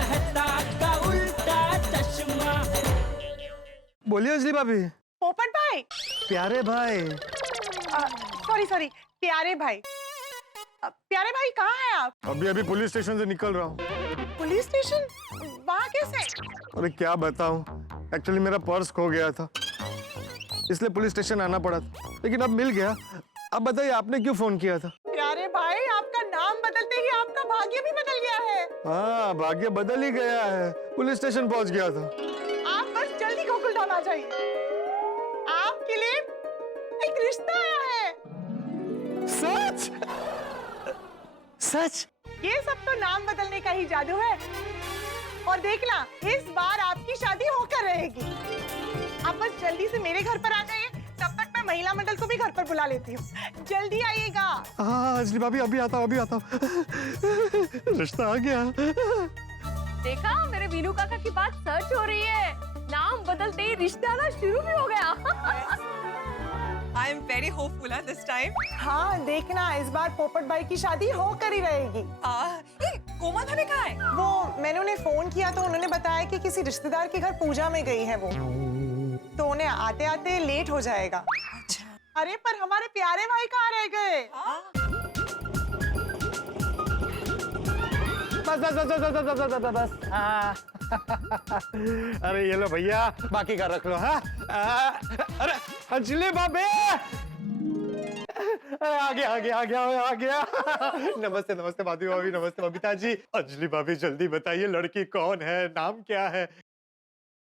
कहता का उल्टा चश्मा। बोलिए अंजलि भाभी। पोपट भाई। प्यारे भाई। सॉरी प्यारे भाई। प्यारे भाई कहाँ हैं आप? अभी अभी पुलिस स्टेशन से निकल रहा हूँ। Police station? वहाँ कैसे? अरे क्या बताऊँ, एक्चुअली मेरा पर्स खो गया था, इसलिए पुलिस स्टेशन आना पड़ा था, लेकिन अब मिल गया। अब बताइए आपने क्यों फोन किया था? प्यारे भाई आपका नाम बदलते ही आपका भाग्य भी बदल गया है। हाँ, भाग्य बदल ही गया है, पुलिस स्टेशन पहुंच गया था। आप बस जल्दी गोकुलधाम आ जाइए, आपके लिए एक रिश्ता आया है। सच? सच? ये सब तो नाम बदलने का ही जादू है। और देखना, इस बार आपकी शादी होकर रहेगी। आप बस जल्दी से मेरे घर पर आ जाइए, तब तक मैं महिला मंडल को भी घर पर बुला लेती हूँ। जल्दी आइएगा। हाँ अंजलि भाभी, अभी आता हूँ। रिश्ता आ गया। देखा, मेरे वीनू काका की बात सच हो रही है। नाम बदलते ही रिश्ता आना शुरू भी हो गया। I am very hopeful this time. हाँ देखना, इस बार पोपट भाई की शादी होकर ही रहेगी। कोमल भाभी कहाँ है? वो मैंने उन्हें फोन किया तो उन्होंने बताया कि किसी रिश्तेदार के घर पूजा में गई है वो, तो उन्हें आते आते लेट हो जाएगा। अच्छा। अरे पर हमारे प्यारे भाई कहाँ रह गए? बस। अरे ये लो भैया, बाकी का रख लो। हाँ, अरे अंजलि भाभी, आ गया। नमस्ते भाभी, नमस्ते बबीता जी। अंजलि भाभी जल्दी बताइए, लड़की कौन है, नाम क्या है,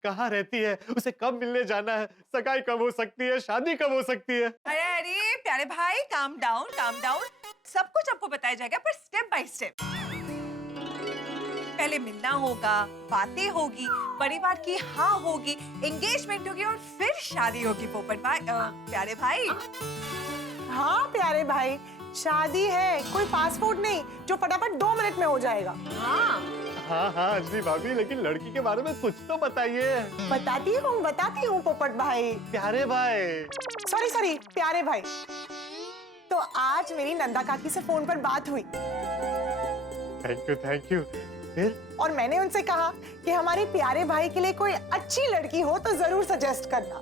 कहाँ रहती है, उसे कब मिलने जाना है, सगाई कब हो सकती है, शादी कब हो सकती है? अरे प्यारे भाई, काम डाउन। सब कुछ आपको बताया जाएगा, पर स्टेप बाय स्टेप। पहले मिलना होगा, बातें होगी, परिवार की हाँ होगी, एंगेजमेंट होगी और फिर शादी होगी। पोपट भाई, प्यारे भाई। हाँ प्यारे भाई, शादी है, कोई पासपोर्ट नहीं जो फटाफट 2 मिनट में हो जाएगा। हाँ अंजलि भाभी, लेकिन लड़की के बारे में कुछ तो बताइए। बताती हूँ पोपट भाई। प्यारे भाई। सॉरी प्यारे भाई। तो आज मेरी नंदा काकी से फोन पर बात हुई। Thank you. फिर? और मैंने उनसे कहा कि हमारे प्यारे भाई के लिए कोई अच्छी लड़की हो तो जरूर सजेस्ट करना।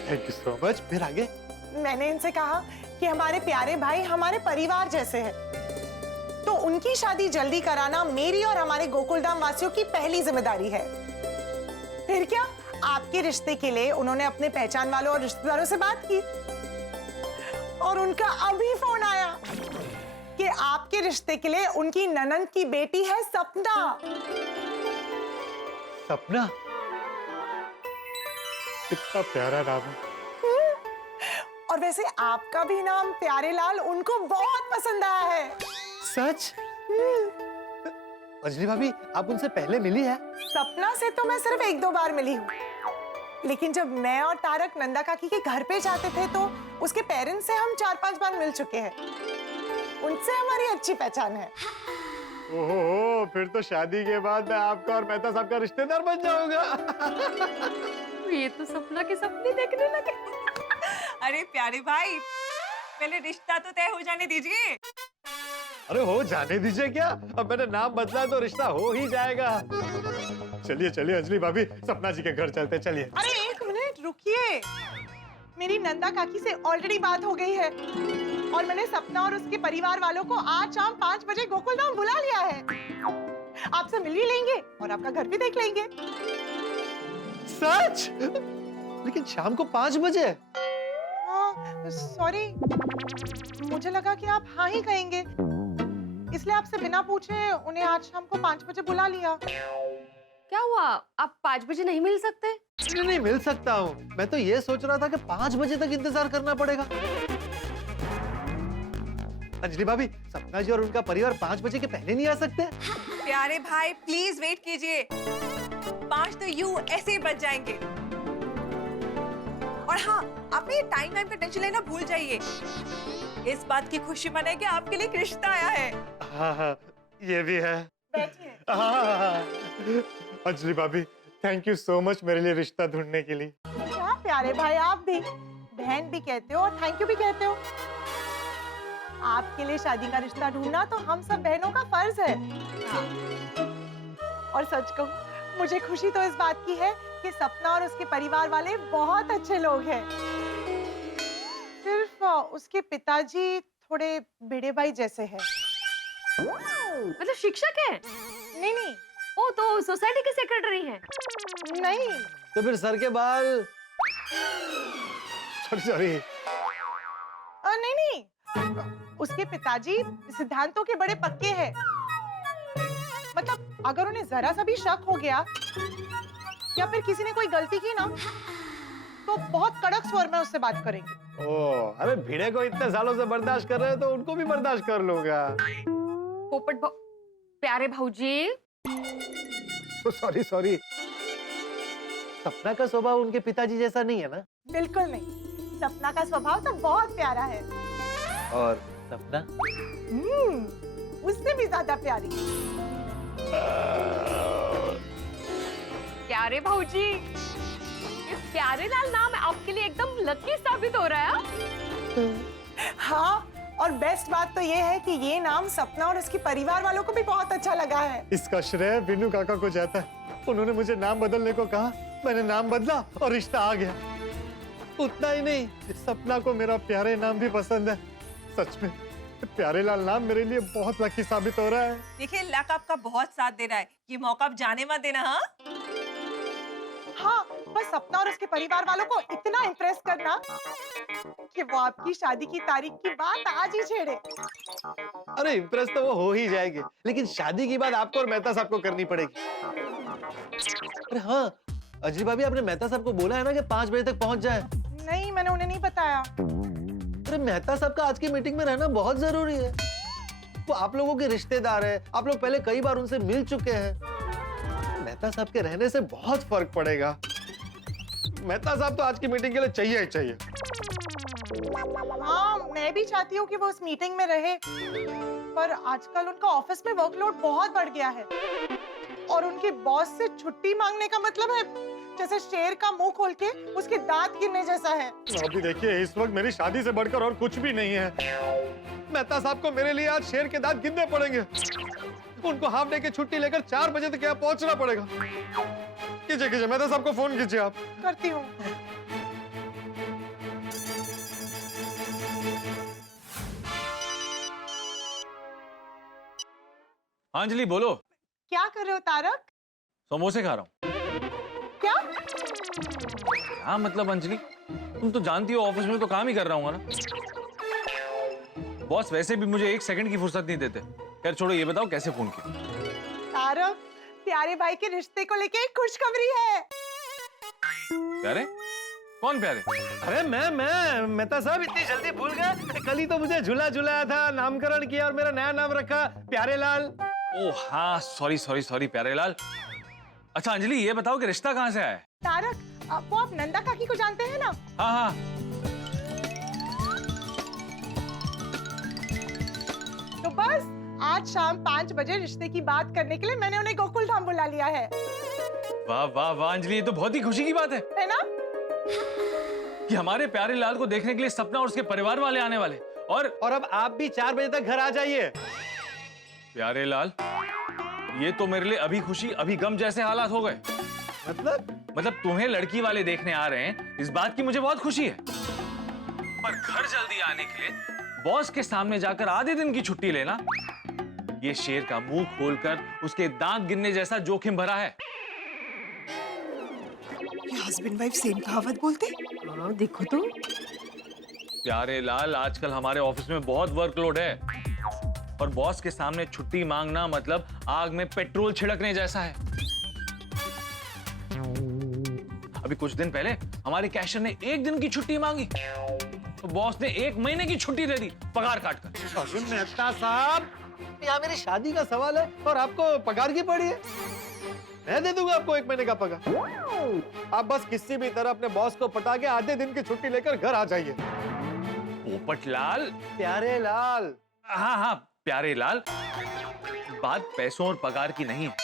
Thank you so much. फिर आगे? मैंने इनसे कहा कि हमारे प्यारे भाई हमारे परिवार जैसे हैं, तो उनकी शादी जल्दी कराना मेरी और हमारे गोकुलधाम वासियों की पहली जिम्मेदारी है। फिर क्या, आपके रिश्ते के लिए उन्होंने अपने पहचान वालों और रिश्तेदारों से बात की, और उनका अभी फोन आया कि आपके रिश्ते के लिए उनकी ननंद की बेटी है सपना। सपना? कितना प्यारा नाम है। और वैसे आपका भी नाम प्यारे लाल उनको बहुत पसंद आया है। सच? अंजलि भाभी, आप उनसे पहले मिली है? सपना से तो मैं सिर्फ 1-2 बार मिली हूँ, लेकिन जब मैं और तारक नंदा काकी के घर पे जाते थे तो उसके पेरेंट्स से हम 4-5 बार मिल चुके हैं। उनसे हमारी अच्छी पहचान है। ओहो, फिर तो शादी के बाद मैं आपका और मेहता साहब का रिश्तेदार बन जाऊंगा। ये तो सपना के सपने देखने लगे। अरे प्यारे भाई, पहले रिश्ता तो तय हो जाने दीजिए। अरे हो जाने दीजिए क्या, अब मैंने नाम बदला तो रिश्ता हो ही जाएगा। चलिए अंजलि भाभी, सपना जी के घर चलते। चलिए। अरे 1 मिनट रुकिए, मेरी नंदा काकी से ऑलरेडी बात हो गई है और मैंने सपना और उसके परिवार वालों को आज शाम 5 बजे गोकुलधाम बुला लिया है। आपसे मिल ही लेंगे और आपका घर भी देख लेंगे। सच? लेकिन शाम को 5 बजे? हाँ सॉरी, मुझे लगा कि आप हाँ ही कहेंगे, इसलिए आपसे बिना पूछे उन्हें आज शाम को 5 बजे बुला लिया। क्या हुआ, आप 5 बजे नहीं मिल सकते? नहीं मिल सकता हूँ, मैं तो ये सोच रहा था कि 5 बजे तक इंतजार करना पड़ेगा। अंजलि भाभी, सपना जी और उनका परिवार 5 बजे के पहले नहीं आ सकते? प्यारे भाई प्लीज वेट कीजिए, 5 तो यू ऐसे ही बच जाएंगे। और हाँ, आप ये टाइम का टेंशन लेना भूल जाइए। इस बात की खुशी मनाइए कि आपके लिए एक रिश्ता आया है। हाँ, ये भी है। बैठिए। हाँ। अंजलि भाभी, थैंक यू सो मच मेरे लिए रिश्ता ढूंढने के लिए। क्या प्यारे भाई, आप भी बहन भी कहते हो और थैंक यू भी कहते हो। आपके लिए शादी का रिश्ता ढूंढना तो हम सब बहनों का फर्ज है। और सच कहूं, मुझे खुशी तो इस बात की है कि सपना और उसके परिवार वाले बहुत अच्छे लोग हैं। सिर्फ उसके पिताजी थोड़े भिड़े भाई जैसे हैं। मतलब शिक्षक है? नहीं नहीं ओ तो सोसाइटी के सेक्रेटरी हैं। नहीं तो फिर सर के बाल, सॉरी नहीं नहीं, उसके पिताजी सिद्धांतों के बड़े पक्के हैं। मतलब अगर उन्हें जरा सा भी शक हो गया या फिर किसी ने कोई गलती की ना, तो बहुत कड़क स्वर में उससे बात करेंगे। ओह, अरे भिड़े को इतने सालों से बर्दाश्त कर रहे हैं तो उनको भी बर्दाश्त कर लूंगा। पोपट प्यारे भाऊजी, सॉरी सपना का स्वभाव उनके पिताजी जैसा नहीं है ना? बिल्कुल नहीं, सपना का स्वभाव तो बहुत प्यारा है। और सपना? उससे भी ज्यादा प्यारी। प्यारे भाऊजी, ये प्यारे लाल नाम आपके लिए एकदम लकी साबित हो रहा है। हाँ, और बेस्ट बात तो ये है कि ये नाम सपना और उसके परिवार वालों को भी बहुत अच्छा लगा है। इसका श्रेय विनू काका को जाता है। उन्होंने मुझे नाम बदलने को कहा, मैंने नाम बदला और रिश्ता आ गया। उतना ही नहीं, सपना को मेरा प्यारे नाम भी पसंद है। सच में प्यारे लाल नाम मेरे लिए बहुत लकी साबित हो रहा है। देखिए लक आपका बहुत साथ दे रहा है, ये मौका आप जाने मत देना। हाँ हाँ, बस सपना और उसके परिवार वालों को इतना इम्प्रेस करना कि वो आपकी शादी की तारीख की बात आज ही छेड़े। अरे इम्प्रेस तो वो हो ही जाएंगे, लेकिन शादी की बात आपको और मेहता साहब को करनी पड़ेगी। अरे हाँ, अजय भाभी, आपने मेहता साहब को बोला है ना कि 5 बजे तक पहुंच जाए? नहीं, मैंने उन्हें नहीं बताया। अरे मेहता साहब का आज की मीटिंग में रहना बहुत जरूरी है। वो आप लोगों के रिश्तेदार है, आप लोग पहले कई बार उनसे मिल चुके हैं। मेहता साहब के रहने से बहुत फर्क पड़ेगा। मेहता साहब तो आज की मीटिंग के लिए चाहिए ही चाहिए। हाँ, मैं भी चाहती हूँ कि वो उस मीटिंग में रहे, पर आजकल उनका ऑफिस में वर्कलोड बहुत बढ़ गया है और उनके बॉस से छुट्टी मांगने का मतलब है जैसे शेर का मुंह खोल के उसके दांत गिरने जैसा है। अभी देखिए, इस वक्त मेरी शादी से बढ़कर और कुछ भी नहीं है। मेहता साहब को मेरे लिए आज शेर के दांत गिनने पड़ेंगे। उनको हाफ डे की छुट्टी लेकर 4 बजे तक यहाँ पहुंचना पड़ेगा। कीजिए, मेहता साहब को फोन कीजिए आप। करती हूँ। अंजलि बोलो। क्या कर रहे हो तारक? समोसे खा रहा हूँ। क्या? हाँ मतलब अंजलि, तुम तो जानती हो ऑफिस में तो काम ही कर रहा हूँ ना। बॉस वैसे भी मुझे 1 सेकंड की फुर्सत नहीं देते। खैर छोड़ो, ये बताओ कैसे फोन किया? तारक, प्यारे भाई के रिश्ते को लेके एक खुशखबरी है। प्यारे? कौन प्यारे? अरे मैं मेहता साहब इतनी जल्दी भूल गए? कल ही तो मुझे झूला झुलाया था, नामकरण किया और मेरा नया नाम रखा प्यारे लाल। ओह हाँ, सॉरी प्यारे लाल। अच्छा अंजलि, ये बताओ कि रिश्ता कहाँ से आया है? तारक, वो आप नंदा काकी को जानते हैं ना? हाँ। तो बस आज शाम 5 बजे रिश्ते की बात करने के लिए मैंने उन्हें गोकुल धाम बुला लिया है। वाह वाह वाह अंजलि, ये तो बहुत ही खुशी की बात है ना? कि हमारे प्यारे लाल को देखने के लिए सपना और उसके परिवार वाले आने वाले। और अब आप भी 4 बजे तक घर आ जाइए। प्यारे लाल, ये तो मेरे लिए अभी खुशी अभी गम जैसे हालात हो गए। मतलब तुम्हें लड़की वाले देखने आ रहे हैं, इस बात की मुझे बहुत खुशी है। पर घर जल्दी आने के लिए बॉस के सामने जाकर आधे दिन की छुट्टी लेना, ये शेर का मुंह खोलकर उसके दांत गिरने जैसा जोखिम भरा है। हस्बैंड वाइफ सेम कहावत बोलते। हाँ, देखो तो। प्यारे लाल, आजकल हमारे ऑफिस में बहुत वर्कलोड है और बॉस के सामने छुट्टी मांगना मतलब आग में पेट्रोल छिड़कने जैसा है। अभी कुछ दिन पहले हमारे कैशियर ने 1 दिन की छुट्टी मांगी तो बॉस ने 1 महीने की छुट्टी दे दी पगार काटकर। अरे मेहता साहब, यहाँ मेरी शादी का सवाल है और आपको पगार की पड़ी है। मैं दे दूंगा आपको 1 महीने का पगार। आप बस किसी भी तरह अपने बॉस को पटा के आधे दिन की छुट्टी लेकर घर आ जाइए। पोपट लाल, प्यारे लाल। हाँ प्यारे लाल, बात पैसों और पगार की नहीं है,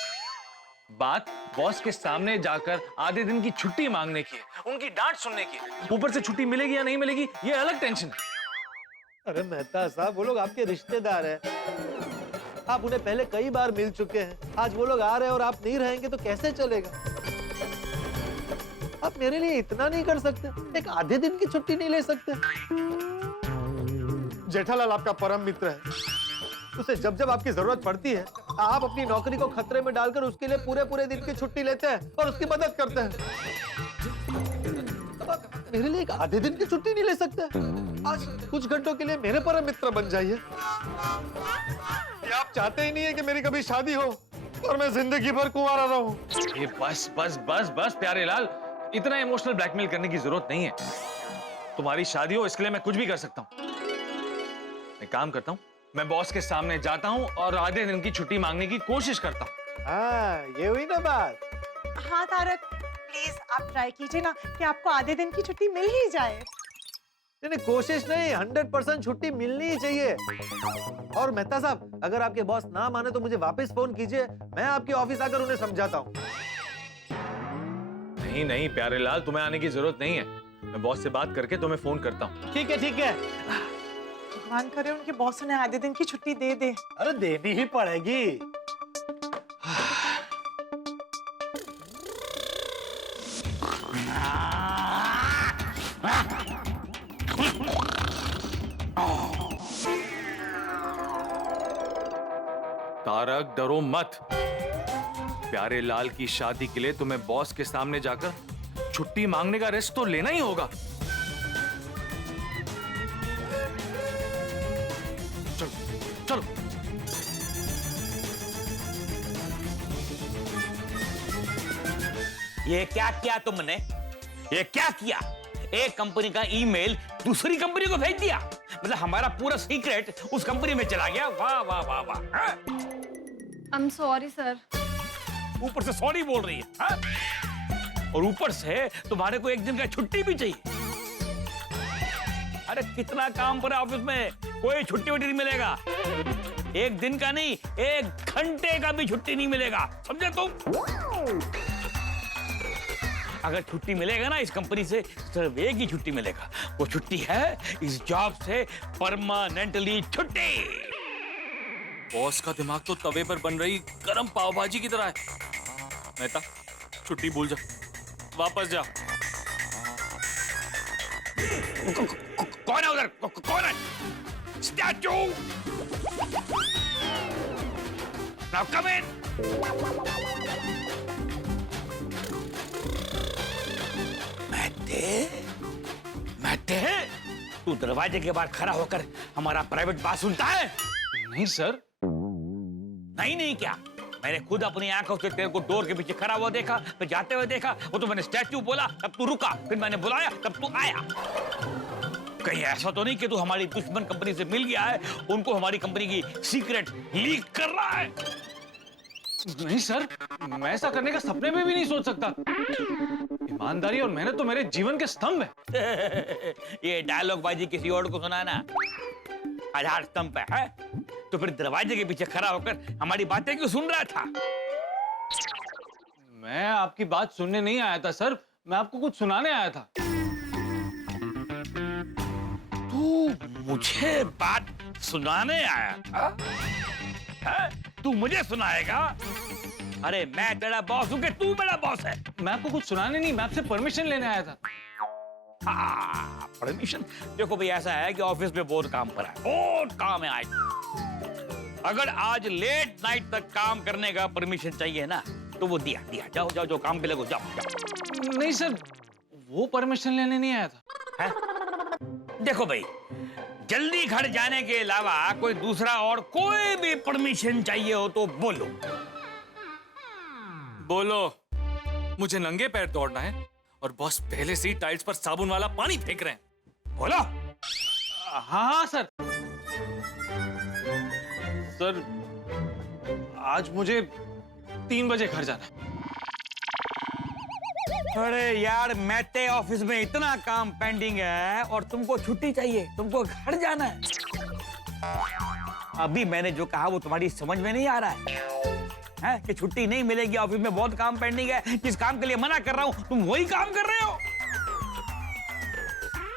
बात बॉस के सामने जाकर आधे दिन की छुट्टी मांगने की है, उनकी डांट सुनने की है। ऊपर से छुट्टी मिलेगी या नहीं मिलेगी ये अलग टेंशन है। अरे मेहता साहब, वो लोग आपके रिश्तेदार हैं। आप उन्हें पहले कई बार मिल चुके हैं। आज वो लोग आ रहे हैं और आप नहीं रहेंगे तो कैसे चलेगा? आप मेरे लिए इतना नहीं कर सकते? एक आधे दिन की छुट्टी नहीं ले सकते? जेठालाल आपका परम मित्र है। उसे जब जब आपकी जरूरत पड़ती है, आप अपनी नौकरी को खतरे में डालकर उसके लिए पूरे पूरे दिन की छुट्टी लेते हैं और उसकी मदद करते हैं। अब आप मेरे लिए एक आधे दिन की छुट्टी नहीं ले सकते? आज कुछ घंटों के लिए मेरे परम मित्र बन जाइए। आप चाहते ही नहीं है कि मेरी कभी शादी हो और मैं जिंदगी भर कुंवारा रहूं। ये बस बस बस बस प्यारे लाल, इतना इमोशनल ब्लैकमेल करने की जरूरत नहीं है। तुम्हारी शादी हो इसके लिए मैं कुछ भी कर सकता हूँ। मैं काम करता हूँ, मैं बॉस के सामने जाता हूँ और आधे दिन की छुट्टी मांगने की कोशिश करता हूँ। हाँ, ये हुई ना बात। हाँ तारक, प्लीज आप ट्राई कीजिए ना कि आपको आधे दिन की छुट्टी मिल ही जाए। नहीं, कोशिश नहीं, 100% छुट्टी मिलनी ही चाहिए। और मेहता साहब, अगर आपके बॉस ना माने तो मुझे वापस फोन कीजिए, मैं आपके ऑफिस आकर उन्हें समझाता हूँ। नहीं नहीं प्यारे लाल, तुम्हें आने की जरूरत नहीं है। मैं बॉस से बात करके तुम्हें फोन करता हूँ। ठीक है, ठीक है। भगवान करे उनके बॉस उन्हें आधे दिन की छुट्टी दे दे। अरे देनी ही पड़ेगी। तारक, डरो मत। प्यारे लाल की शादी के लिए तुम्हें बॉस के सामने जाकर छुट्टी मांगने का रिस्क तो लेना ही होगा। चलो चलो। ये क्या किया तुमने? ये क्या किया? एक कंपनी का ईमेल दूसरी कंपनी को भेज दिया, मतलब हमारा पूरा सीक्रेट उस कंपनी में चला गया। वाह वाह वाह वाह। I am sorry sir. ऊपर से सॉरी बोल रही है, हाँ? और ऊपर से तुम्हारे को एक दिन का छुट्टी भी चाहिए। अरे कितना काम पड़ा ऑफिस में, कोई छुट्टी वुट्टी नहीं मिलेगा। एक दिन का नहीं, 1 घंटे का भी छुट्टी नहीं मिलेगा, समझे तुम? अगर छुट्टी मिलेगा ना इस कंपनी से, सिर्फ एक ही छुट्टी मिलेगा। वो छुट्टी है इस जॉब से परमानेंटली छुट्टी। बॉस का दिमाग तो तवे पर बन रही गरम पाव भाजी की तरह है। मेहता, छुट्टी भूल जा, वापस जा। कौन है उधर? कौन है? स्टैचू! Now come in! महते, तू दरवाजे के बाहर खड़ा होकर हमारा प्राइवेट बात सुनता है? नहीं सर। नहीं नहीं क्या? मैंने खुद अपनी आंखों से तेरे को डोर के पीछे खड़ा हुआ देखा, फिर जाते हुए देखा। वो तो मैंने स्टैचू बोला तब तू रुका, फिर मैंने बुलाया तब तू आया। कहीं ऐसा तो नहीं कि तू हमारी दुश्मन कंपनी से मिल गया है, उनको हमारी कंपनी की सीक्रेट लीक कर रहा है? नहीं सर, मैं ऐसा करने का सपने में भी नहीं सोच सकता। ईमानदारी और मेहनत तो मेरे जीवन के स्तंभ है। ये डायलॉग बाजी किसी और को सुनाना आधार स्तंभ पे है, तो फिर दरवाजे के पीछे खड़ा होकर हमारी बातें क्यों सुन रहा था? मैं आपकी बात सुनने नहीं आया था सर, मैं आपको कुछ सुनाने आया था। तू मुझे बात सुनाने आया था? है? तू मुझे सुनाएगा? अरे मैं तेरा बॉस हूं कि तू मेरा बॉस है? मैं आपको कुछ सुनाने नहीं, मैं आपसे परमिशन लेने आया था। हाँ, परमिशन? देखो भाई, ऐसा है कि ऑफिस में बहुत काम पड़ा है, बहुत काम है आज। अगर आज लेट नाइट तक काम करने का परमिशन चाहिए ना, तो वो दिया दिया। जाओ जाओ, जो काम पे लगो, जाओ जाओ। नहीं सर, वो परमिशन लेने नहीं आया था। है? देखो भाई, जल्दी घर जाने के अलावा कोई दूसरा और कोई भी परमिशन चाहिए हो तो बोलो। बोलो। मुझे नंगे पैर दौड़ना है और बॉस पहले से ही टाइल्स पर साबुन वाला पानी फेंक रहे हैं। बोलो। हाँ सर। सर, आज मुझे 3 बजे घर जाना है। अरे यार, मैते ऑफिस में इतना काम पेंडिंग है और तुमको छुट्टी चाहिए, तुमको घर जाना है। अभी मैंने जो कहा वो तुम्हारी समझ में नहीं आ रहा है कि छुट्टी नहीं मिलेगी, ऑफिस में बहुत काम पेंडिंग है। जिस काम के लिए मना कर रहा हूं तुम वही काम कर रहे हो।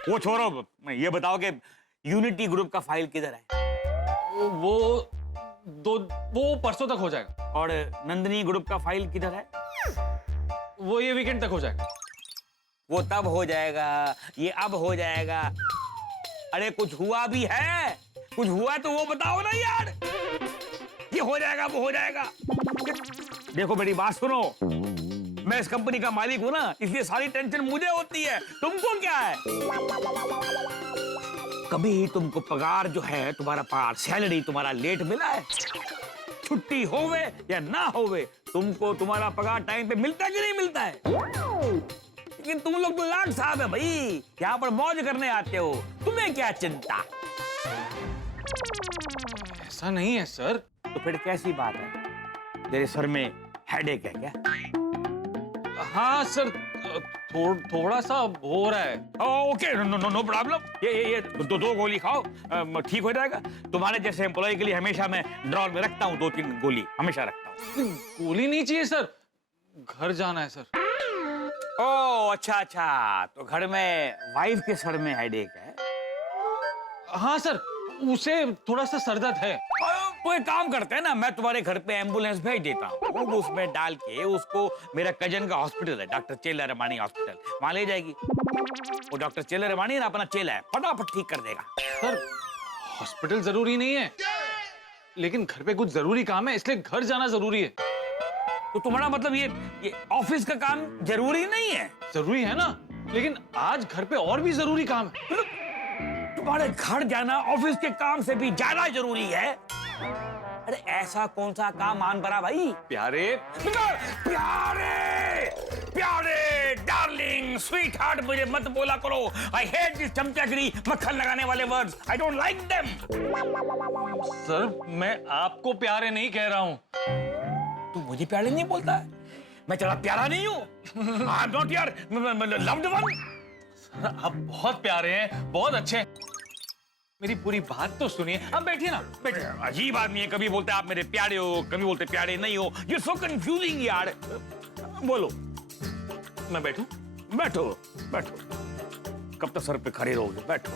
वो छोड़ो, ये बताओ कि यूनिटी ग्रुप का फाइल किधर है? वो वो परसों तक हो जाएगा। और नंदिनी ग्रुप का फाइल किधर है? वो ये वीकेंड तक हो जाएगा। वो तब हो जाएगा, ये अब हो जाएगा। अरे कुछ हुआ भी है? कुछ हुआ तो वो बताओ ना यार। ये हो जाएगा, वो हो जाएगा। देखो मेरी बात सुनो, मैं इस कंपनी का मालिक हूं ना, इसलिए सारी टेंशन मुझे होती है, तुमको क्या है? कभी तुमको पगार जो है, तुम्हारा पगार सैलरी तुम्हारा लेट मिला है? छुट्टी होवे या ना होवे, तुमको तुम्हारा पगार टाइम पे मिलता है कि नहीं मिलता है? लेकिन तुम लोग तो लाट साहब है भाई, यहाँ पर मौज करने आते हो, तुम्हें क्या चिंता? ऐसा नहीं है सर। तो फिर कैसी बात है? तेरे सर में हेडेक है क्या? हाँ सर, थोड़ा सा हो रहा है। Okay, no problem. ये दो गोली खाओ, ठीक हो जाएगा। तुम्हारे जैसे एम्प्लॉय के लिए हमेशा मैं ड्रॉर में रखता हूँ 2-3 गोली, हमेशा रखता हूँ। गोली नहीं चाहिए सर, घर जाना है सर। ओह अच्छा, तो घर में वाइफ के सर में हेडेक है? हाँ सर, उसे थोड़ा सा सरदर्द है। तो एक काम करते हैं ना, मैं तुम्हारे घर पे एम्बुलेंस भेज देता हूँ, उसमें डाल के उसको मेरा कजन का हॉस्पिटल है, डॉक्टर चेला रमानी हॉस्पिटल, वहां ले जाएगी। वो डॉक्टर चेला रमानी ना अपना चेला है, फटाफट ठीक कर देगा। सर हॉस्पिटल जरूरी नहीं है, लेकिन घर पे कुछ जरूरी काम है, इसलिए घर जाना जरूरी है। तो तुम्हारा मतलब ये ऑफिस का काम जरूरी नहीं है? जरूरी है ना, लेकिन आज घर पे और भी जरूरी काम है। तुम्हारे घर जाना ऑफिस के काम से भी ज्यादा जरूरी है? अरे ऐसा कौन सा काम मान पड़ा भाई? प्यारे डार्लिंग, स्वीट हार्ट मुझे मत बोला करो। आई हेट दिस चमचागिरी, मक्खन लगाने वाले words, I don't like them. Sir मैं आपको प्यारे नहीं कह रहा हूँ। तू मुझे प्यारे नहीं बोलता है? मैं तेरा प्यारा नहीं हूँ? I am not your loved one. आप बहुत प्यारे हैं, बहुत अच्छे हैं। मेरी पूरी बात तो सुनिए। अब बैठिए ना, बैठिए। अजीब आदमी है, कभी बोलते आप मेरे प्यारे हो, कभी बोलते प्यारे नहीं हो। यू सो कंफ्यूजिंग यार। बोलो। मैं बैठूं? बैठो। कब तक सर पे खड़े रहोगे? बैठो।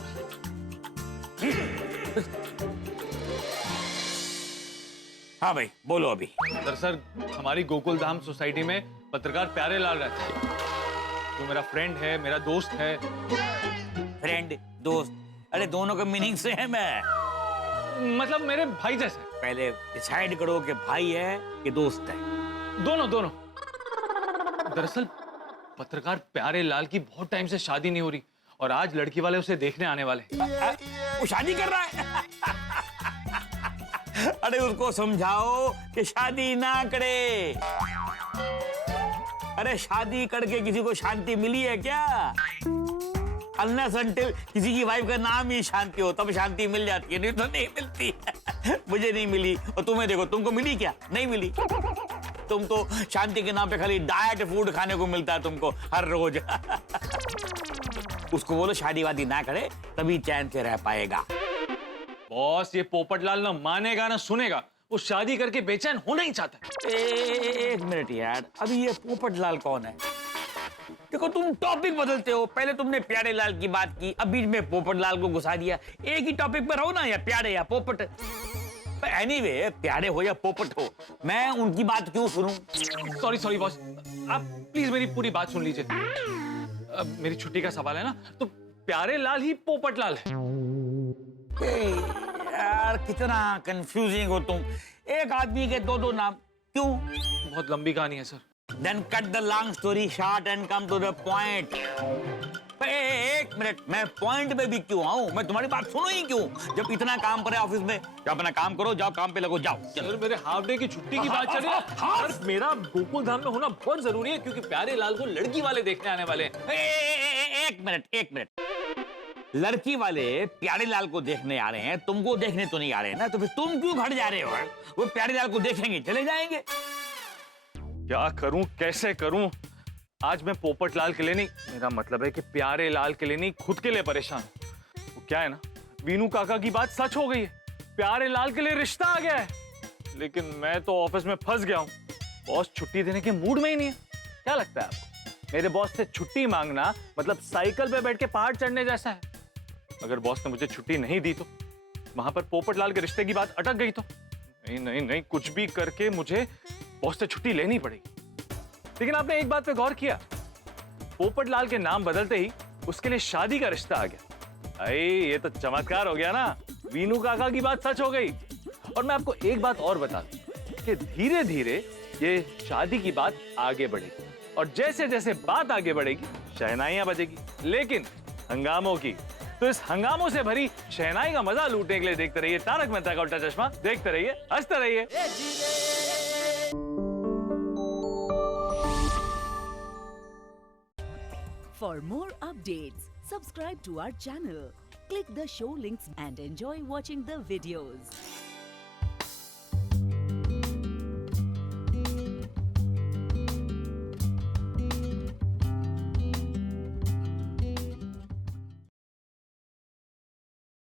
हाँ भाई बोलो अभी। दरअसल हमारी गोकुल धाम सोसाइटी में पत्रकार प्यारे लाल रहते हैं, जो मेरा फ्रेंड है, मेरा दोस्त है। फ्रेंड, दोस्त, अरे दोनों का मीनिंग सेम है। मतलब मेरे भाई जैसे। पहले डिसाइड करो कि भाई है कि दोस्त है। दोनों। दरअसल पत्रकार प्यारे लाल की बहुत टाइम से शादी नहीं हो रही, और आज लड़की वाले उसे देखने आने वाले। वो शादी कर रहा है? अरे उसको समझाओ कि शादी ना करे। अरे शादी करके किसी को शांति मिली है क्या? अनलेस अनटिल किसी की वाइफ का नाम ही शांति हो, तब शांति मिल जाती है, नहीं तो नहीं मिलती। मुझे नहीं मिली, और तुम्हें देखो, तुमको मिली क्या? नहीं मिली। तुम तो शांति के नाम पे खाली डाइट फूड खाने को मिलता है तुमको हर रोज। उसको बोलो शादी वादी ना करे, तभी चैन से रह पाएगा। बॉस ये पोपटलाल ना मानेगा ना सुनेगा, वो शादी करके बेचैन होना ही चाहता है। एक मिनट यार, अभी ये पोपटलाल कौन है? देखो तुम टॉपिक बदलते हो, पहले तुमने प्यारे लाल की बात की, अब बीच में पोपटलाल को घुसा दिया। एक ही टॉपिक पर रहो ना, या प्यारे या पोपट। एनीवे, प्यारे हो या पोपट हो, मैं उनकी बात क्यों सुनूं? सॉरी बॉस, आप प्लीज मेरी पूरी बात सुन लीजिए। मेरी छुट्टी का सवाल है ना, तो प्यारे लाल ही पोपटलाल है। यार कितना कंफ्यूजिंग हो तुम। एक आदमी के दो नाम क्यों? बहुत लंबी कहानी है sir. Then cut the long story short and come to the point. एक मिनट, मैं पॉइंट पे भी क्यों आऊं? मैं तुम्हारी बात सुनूं ही क्यों? जब इतना काम पड़े ऑफिस में, जाओ अपना काम करो, जाओ काम पे लगो, जाओ। सर मेरे हाफ डे की छुट्टी की बात चल रही है। सर मेरा गोकुल धाम में होना बहुत जरूरी है, क्योंकि प्यारे लाल को लड़की वाले देखने आने वाले हैं। एक मिनट, लड़की वाले प्यारे लाल को देखने आ रहे हैं, तुमको देखने तो नहीं आ रहे हैं ना, तो फिर तुम क्यों घर जा रहे हो? वो प्यारे लाल को देखेंगे, चले जाएंगे। क्या करूं, कैसे करूं? आज मैं पोपटलाल के लिए नहीं, मेरा मतलब है कि प्यारे लाल के लिए नहीं, खुद के लिए परेशान। वो क्या है ना, वीनू काका की बात सच हो गई है, प्यारे लाल के लिए रिश्ता आ गया है। लेकिन मैं तो ऑफिस में फंस गया हूं, बॉस छुट्टी देने के मूड में ही नहीं है। क्या लगता है आपको, मेरे बॉस से छुट्टी मांगना मतलब साइकिल पे बैठ के पहाड़ चढ़ने जैसा है? अगर बॉस ने मुझे छुट्टी नहीं दी तो, वहां पर पोपटलाल के रिश्ते की बात अटक गई तो, नहीं नहीं नहीं, कुछ भी करके मुझे बॉस से छुट्टी लेनी पड़ेगी। लेकिन आपने एक बात पे गौर किया, पोपटलाल के नाम बदलते ही उसके लिए शादी का रिश्ता आ गया। अरे ये तो चमत्कार हो गया ना, वीनू काका की बात सच हो गई। और मैं आपको एक बात और बता दूं कि धीरे धीरे ये शादी की बात आगे बढ़ेगी, और जैसे जैसे बात आगे बढ़ेगी शहनाइयां बजेगी, लेकिन हंगामों की। तो इस हंगामों से भरी शहनाई का मजा लूटने के लिए देखते रहिए तारक मेहता का उल्टा चश्मा, देखते रहिए, हंसते रहिए। For more updates, subscribe to our channel, click the show links and enjoy watching the videos.